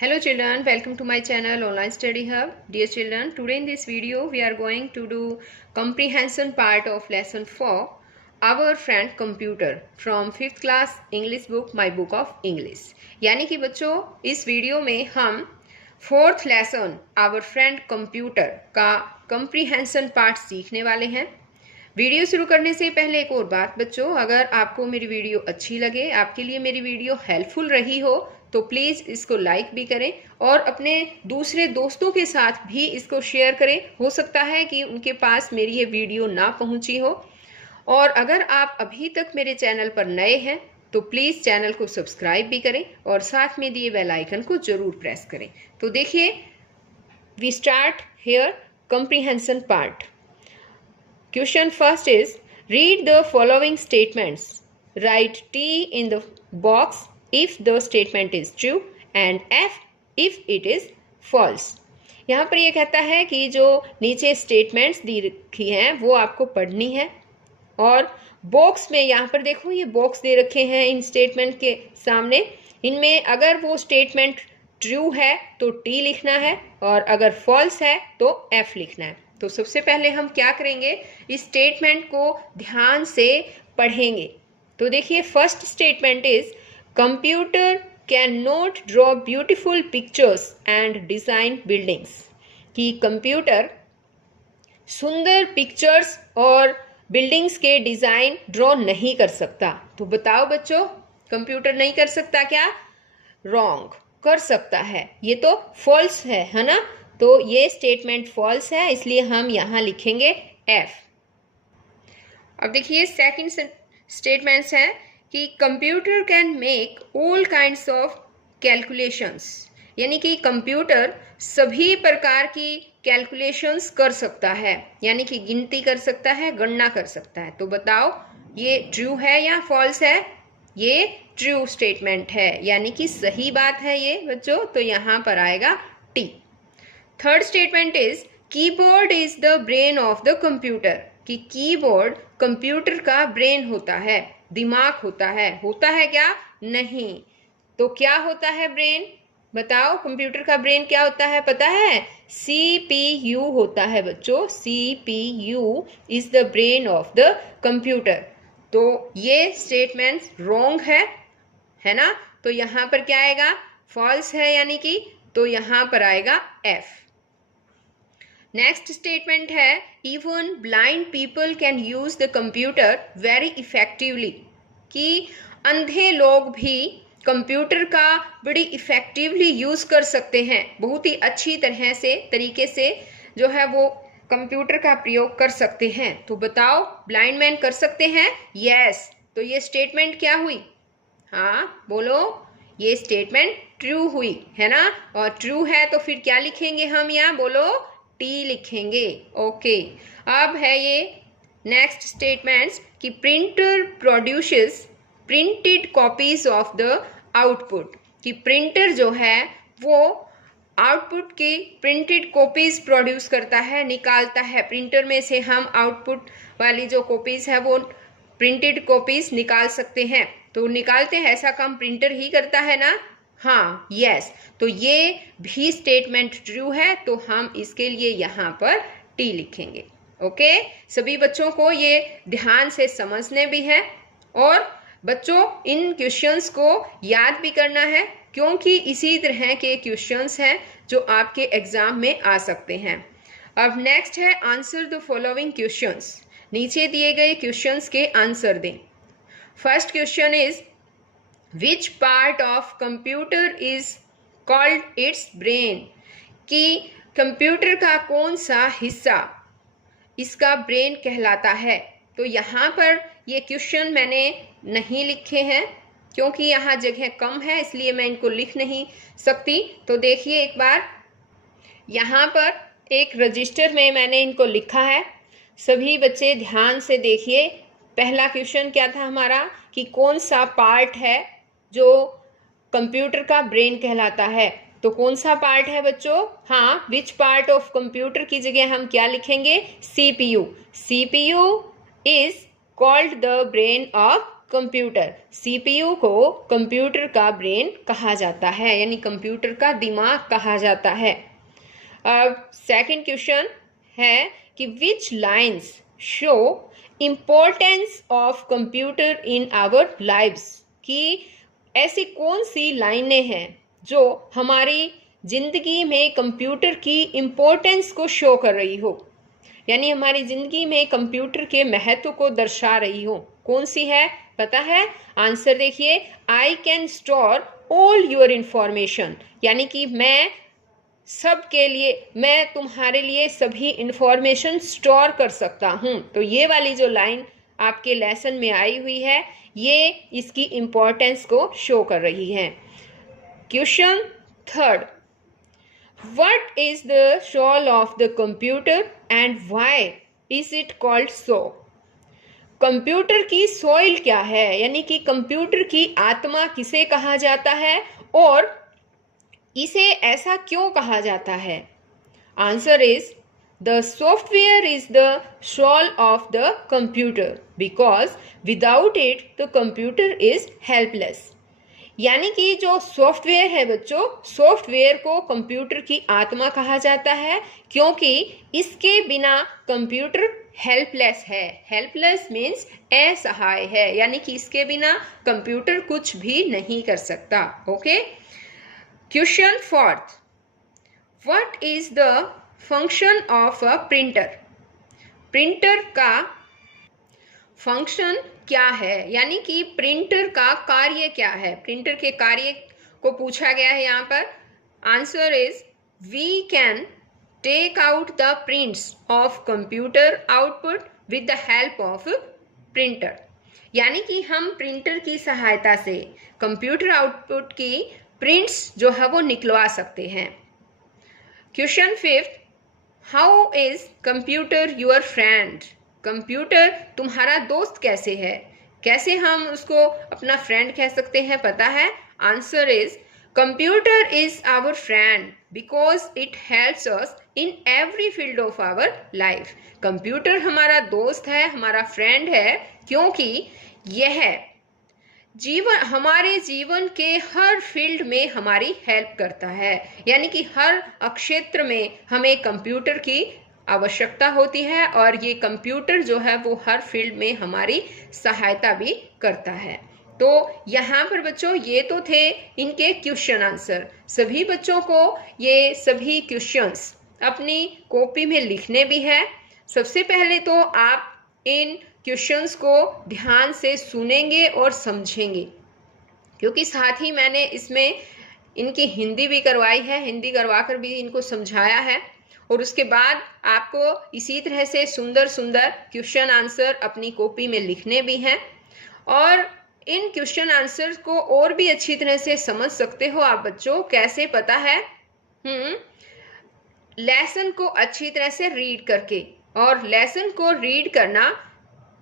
Hello children, welcome to my channel Online Study Hub. Dear children, today in this video we are going to do comprehension part of lesson 4, Our Friend Computer from 5th class English book My Book of English. यानी कि बच्चों इस video में हम 4th lesson Our Friend Computer का comprehension part सीखने वाले हैं। वीडियो शुरू करने से पहले एक और बात बच्चों, अगर आपको मेरी वीडियो अच्छी लगे, आपके लिए मेरी वीडियो हेल्पफुल रही हो तो प्लीज़ इसको लाइक भी करें और अपने दूसरे दोस्तों के साथ भी इसको शेयर करें। हो सकता है कि उनके पास मेरी ये वीडियो ना पहुंची हो। और अगर आप अभी तक मेरे चैनल पर नए हैं तो प्लीज़ चैनल को सब्सक्राइब भी करें और साथ में दिए बेल आइकन को ज़रूर प्रेस करें। तो देखिए, we start here comprehension part. Question first is, read the following statements. Write T in the box if the statement is true and F if it is false. यहाँ पर ये कहता है कि जो नीचे स्टेटमेंट्स दी रखी हैं वो आपको पढ़नी है और बॉक्स में यहाँ पर देखो ये बॉक्स दे रखे हैं इन स्टेटमेंट के सामने। इनमें अगर वो स्टेटमेंट ट्रू है तो टी लिखना है और अगर फॉल्स है तो एफ लिखना है। तो सबसे पहले हम क्या करेंगे, इस स्टेटमेंट को ध्यान से पढ़ेंगे। तो देखिए, first statement is computer can not draw beautiful pictures and design buildings. कि कंप्यूटर सुंदर पिक्चर्स और बिल्डिंग्स के डिजाइन ड्रॉ नहीं कर सकता। तो बताओ बच्चों, कंप्यूटर नहीं कर सकता क्या? रॉन्ग, कर सकता है। ये तो फॉल्स है ना? तो ये स्टेटमेंट फॉल्स है, इसलिए हम यहाँ लिखेंगे एफ। अब देखिए सेकंड स्टेटमेंट्स है कि computer can make all kinds of calculations. यानी कि कंप्यूटर सभी प्रकार की कैलकुलेशंस कर सकता है, यानी कि गिनती कर सकता है, गणना कर सकता है। तो बताओ ये ट्रू है या फॉल्स है? ये ट्रू स्टेटमेंट है, यानी कि सही बात है ये बच्चों। तो यहाँ पर आएगा T. Third statement is keyboard is the brain of the computer. कि कीबोर्ड कंप्यूटर का ब्रेन होता है, दिमाग होता है। होता है क्या? नहीं। तो क्या होता है ब्रेन? बताओ, कंप्यूटर का ब्रेन क्या होता है पता है? CPU होता है बच्चों। CPU is the brain of the computer. तो ये स्टेटमेंट रॉन्ग है ना? तो यहाँ पर क्या आएगा? फॉल्स है, यानी कि तो यहाँ पर आएगा एफ। नेक्स्ट स्टेटमेंट है even blind people can use the computer very effectively. कि अंधे लोग भी कंप्यूटर का बड़ी इफेक्टिवली यूज कर सकते हैं, बहुत ही अच्छी तरीके से जो है वो कंप्यूटर का प्रयोग कर सकते हैं। तो बताओ, ब्लाइंड मैन कर सकते हैं? यस। तो ये स्टेटमेंट क्या हुई? हाँ बोलो, ये स्टेटमेंट ट्रू हुई है ना? और ट्रू है तो फिर क्या लिखेंगे हम यहाँ? बोलो, टी लिखेंगे। ओके। अब है ये नेक्स्ट स्टेटमेंट्स कि printer produces printed copies of the output. कि प्रिंटर जो है वो आउटपुट की प्रिंटेड कॉपीज प्रोड्यूस करता है, निकालता है। प्रिंटर में से हम आउटपुट वाली जो कॉपीज है वो प्रिंटेड कॉपीज निकाल सकते हैं। तो निकालते हैं, ऐसा काम प्रिंटर ही करता है ना? हाँ, यस। तो ये भी स्टेटमेंट ट्रू है, तो हम इसके लिए यहाँ पर टी लिखेंगे। ओके, सभी बच्चों को ये ध्यान से समझने भी है और बच्चों इन क्वेश्चंस को याद भी करना है, क्योंकि इसी तरह के क्वेश्चंस हैं जो आपके एग्जाम में आ सकते हैं। अब नेक्स्ट है आंसर द फॉलोइंग क्वेश्चंस। नीचे दिए गए क्वेश्चंस के आंसर दें। First question is which part of computer is called its brain. कि कंप्यूटर का कौन सा हिस्सा इसका ब्रेन कहलाता है। तो यहाँ पर ये क्वेश्चन मैंने नहीं लिखे हैं क्योंकि यहाँ जगह कम है, इसलिए मैं इनको लिख नहीं सकती। तो देखिए एक बार, यहाँ पर एक रजिस्टर में मैंने इनको लिखा है। सभी बच्चे ध्यान से देखिए। पहला क्वेश्चन क्या था हमारा कि कौन सा पार्ट है जो कंप्यूटर का ब्रेन कहलाता है। तो कौन सा पार्ट है बच्चों? हाँ, विच पार्ट ऑफ कंप्यूटर की जगह हम क्या लिखेंगे? CPU। CPU is called the brain of computer. CPU को कंप्यूटर का ब्रेन कहा जाता है, यानी कंप्यूटर का दिमाग कहा जाता है। अब सेकंड क्वेश्चन है कि which lines show importance of computer in our lives, कि ऐसी कौन सी लाइनें हैं जो हमारी जिंदगी में कंप्यूटर की इम्पोर्टेंस को शो कर रही हो, यानी हमारी जिंदगी में कंप्यूटर के महत्व को दर्शा रही हो। कौन सी है, पता है? आंसर देखिए, I can store all your information, यानी कि मैं तुम्हारे लिए सभी इंफॉर्मेशन स्टोर कर सकता हूं। तो ये वाली जो लाइन आपके लेसन में आई हुई है, ये इसकी इम्पोर्टेंस को शो कर रही है। Question third, what is the soul of the computer and why is it called so? Computer की सोल क्या है, यानी कि कंप्यूटर की आत्मा किसे कहा जाता है और इसे ऐसा क्यों कहा जाता है? Answer is the software is the soul of the computer because without it the computer is helpless. यानी कि जो सॉफ्टवेयर है बच्चों, सॉफ्टवेयर को कंप्यूटर की आत्मा कहा जाता है क्योंकि इसके बिना कंप्यूटर हेल्पलेस है। हेल्पलेस मीन्स असहाय है, यानी कि इसके बिना कंप्यूटर कुछ भी नहीं कर सकता। Okay. Question fourth, what is the function of a printer? Printer का फंक्शन क्या है, यानी कि प्रिंटर का कार्य क्या है? प्रिंटर के कार्य को पूछा गया है यहाँ पर। Answer is we can take out the prints of computer output with the help of printer, यानी कि हम प्रिंटर की सहायता से कंप्यूटर आउटपुट की प्रिंट्स जो है वो निकलवा सकते हैं। Question fifth, how is computer your friend? Computer तुम्हारा दोस्त कैसे है? कैसे हम उसको अपना फ्रेंड कह सकते हैं, पता है? Answer is computer is our friend because it helps us in every field of our life. Computer हमारा दोस्त है, हमारा फ्रेंड है, क्योंकि यह हमारे जीवन के हर फील्ड में हमारी हेल्प करता है, यानी कि हर क्षेत्र में हमें कंप्यूटर की आवश्यकता होती है और ये कंप्यूटर जो है वो हर फील्ड में हमारी सहायता भी करता है। तो यहाँ पर बच्चों ये तो थे इनके क्वेश्चन आंसर। सभी बच्चों को ये सभी क्वेश्चंस अपनी कॉपी में लिखने भी है। सबसे पहले तो आप इन क्वेश्चंस को ध्यान से सुनेंगे और समझेंगे, क्योंकि साथ ही मैंने इसमें इनकी हिंदी भी करवाई है, हिंदी करवा कर भी इनको समझाया है। और उसके बाद आपको इसी तरह से सुंदर सुंदर क्वेश्चन आंसर अपनी कॉपी में लिखने भी हैं और इन क्वेश्चन आंसर को और भी अच्छी तरह से समझ सकते हो आप बच्चों। कैसे, पता है? लेसन को अच्छी तरह से रीड करके, और लेसन को रीड करना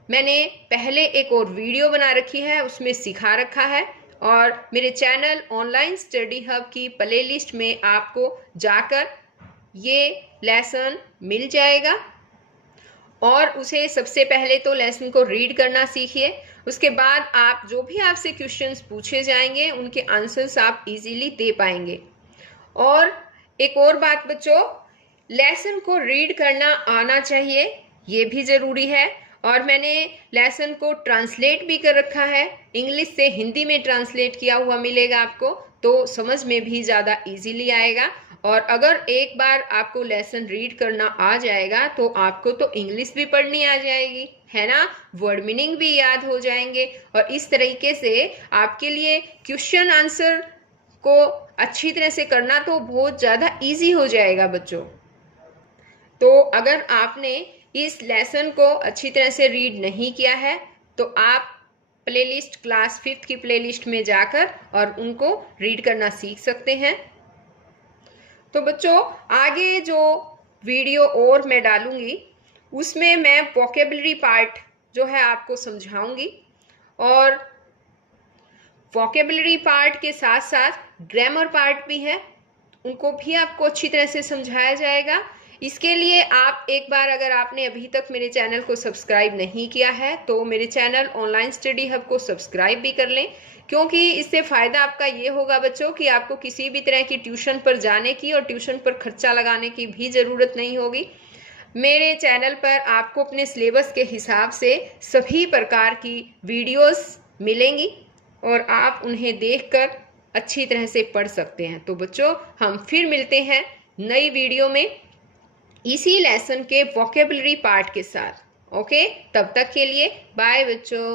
मैंने पहले एक और वीडियो बना रखी है, उसमें सिखा रखा है और मेरे चैनल ऑनलाइन स्टडी हब की प्लेलिस्ट में आपको जाकर ये लेसन मिल जाएगा। और उसे सबसे पहले तो लेसन को रीड करना सीखिए। उसके बाद आप जो भी आपसे क्वेश्चंस पूछे जाएंगे उनके आंसर्स आप इजीली दे पाएंगे। और एक और बात बच्चों, लेसन को रीड करना आना चाहिए, ये भी ज़रूरी है। और मैंने लेसन को ट्रांसलेट भी कर रखा है, इंग्लिश से हिंदी में ट्रांसलेट किया हुआ मिलेगा आपको, तो समझ में भी ज़्यादा इजीली आएगा। और अगर एक बार आपको लेसन रीड करना आ जाएगा तो आपको तो इंग्लिश भी पढ़नी आ जाएगी, है ना? वर्ड मीनिंग भी याद हो जाएंगे और इस तरीके से आपके लिए क्वेश्चन आंसर को अच्छी तरह से करना तो बहुत ज़्यादा इजी हो जाएगा बच्चों। तो अगर आपने इस लेसन को अच्छी तरह से रीड नहीं किया है तो आप प्लेलिस्ट क्लास 5th की प्लेलिस्ट में जाकर और उनको रीड करना सीख सकते हैं। तो बच्चों आगे जो वीडियो और मैं डालूंगी उसमें मैं वोकेबलरी पार्ट जो है आपको समझाऊंगी और वोकेबलरी पार्ट के साथ साथ ग्रामर पार्ट भी है, उनको भी आपको अच्छी तरह से समझाया जाएगा। इसके लिए आप एक बार, अगर आपने अभी तक मेरे चैनल को सब्सक्राइब नहीं किया है तो मेरे चैनल ऑनलाइन स्टडी हब को सब्सक्राइब भी कर लें, क्योंकि इससे फ़ायदा आपका ये होगा बच्चों कि आपको किसी भी तरह की ट्यूशन पर जाने की और ट्यूशन पर खर्चा लगाने की भी ज़रूरत नहीं होगी। मेरे चैनल पर आपको अपने सिलेबस के हिसाब से सभी प्रकार की वीडियोस मिलेंगी और आप उन्हें देखकर अच्छी तरह से पढ़ सकते हैं। तो बच्चों, हम फिर मिलते हैं नई वीडियो में इसी लेसन के वोकेबलरी पार्ट के साथ। ओके, तब तक के लिए बाय बच्चों।